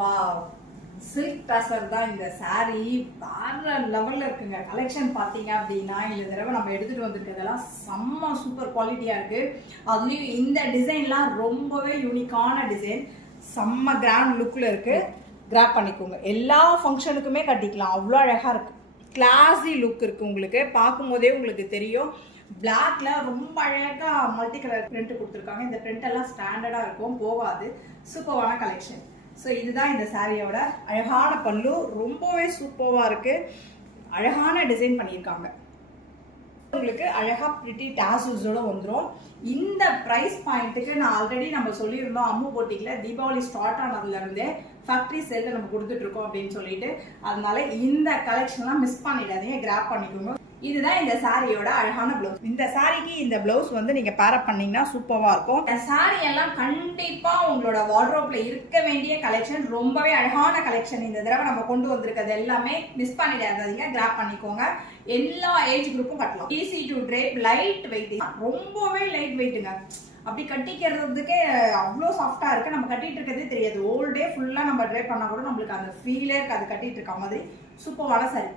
Wow, silk tussar தான் இந்த saree. வேற லெவல்ல இருக்குங்க. கலெக்ஷன் பாத்தீங்க அப்படின்னா இந்த தடவை நம்ம எடுத்துட்டு வந்திருக்கிறதெல்லாம் செம்ம சூப்பர் குவாலிட்டியா இருக்கு. அதுலயும் இந்த டிசைன்லாம் ரொம்பவே யூனிக்கான டிசைன், செம்ம கிராண்ட் லுக்ல இருக்கு. கிராப் பண்ணிக்கோங்க, எல்லா ஃபங்க்ஷனுக்குமே கட்டிக்கலாம், அவ்வளோ அழகா இருக்கு. கிளாஸி லுக் இருக்கு. உங்களுக்கு பார்க்கும்போதே உங்களுக்கு தெரியும். பிளாக்ல ரொம்ப அழகா மல்டி கலர் பிரிண்ட் கொடுத்துருக்காங்க. இந்த பிரிண்ட் எல்லாம் ஸ்டாண்டர்டா இருக்கும், போகாது. சூப்பரான கலெக்ஷன். ஸோ இதுதான் இந்த சாரியோட அழகான பல்லு. ரொம்பவே சூப்பராக இருக்கு. அழகான டிசைன் பண்ணியிருக்காங்க. உங்களுக்கு அழகா பிரிட்டி டாசல்ஸோட வந்துடும். இந்த ப்ரைஸ் பாயிண்ட்டுக்கு நான் ஆல்ரெடி நம்ம சொல்லியிருந்தோம், அம்மு போட்டிக்ல தீபாவளி ஸ்டார்ட் ஆனதுல இருந்தே ஃபேக்டரி சேல்ல நம்ம கொடுத்துட்டு இருக்கோம் அப்படின்னு சொல்லிட்டு. அதனால இந்த கலெக்ஷன்லாம் மிஸ் பண்ணிடாதீங்க, கிராப் பண்ணிக்கோங்க. இதுதான் இந்த சாரியோட அழகான பிளவுஸ். இந்த சாரிக்கு இந்த பிளவுஸ் வந்து நீங்க பேரப் பண்ணீங்கன்னா சூப்பரா இருக்கும். இந்த சாரி எல்லாம் கண்டிப்பா உங்களோட வார்ட்ரோப்ல இருக்க வேண்டிய கலெக்ஷன். ரொம்பவே அழகான கலெக்ஷன். இந்த தடவை நம்ம கொண்டு வந்திருக்கிறது எல்லாமே மிஸ் பண்ணிடாதீங்க, கிராப் பண்ணிக்கோங்க. எல்லா ஏஜ் குரூப்பும் கட்டலாம். Easy to drape, light weight, ரொம்பவே லைட் வெயிட்டுங்க. அப்படி கட்டிக்கிறதுக்கே அவ்வளோ சாஃப்டா இருக்கு. நம்ம கட்டிட்டு இருக்கிறதே தெரியாது. ஹோல் டே ஃபுல்லா நம்ம ட்ரேப் பண்ணா கூட நம்மளுக்கு அந்த ஃபீலே இருக்காது கட்டிட்டு இருக்க மாதிரி. சூப்பரான சாரி.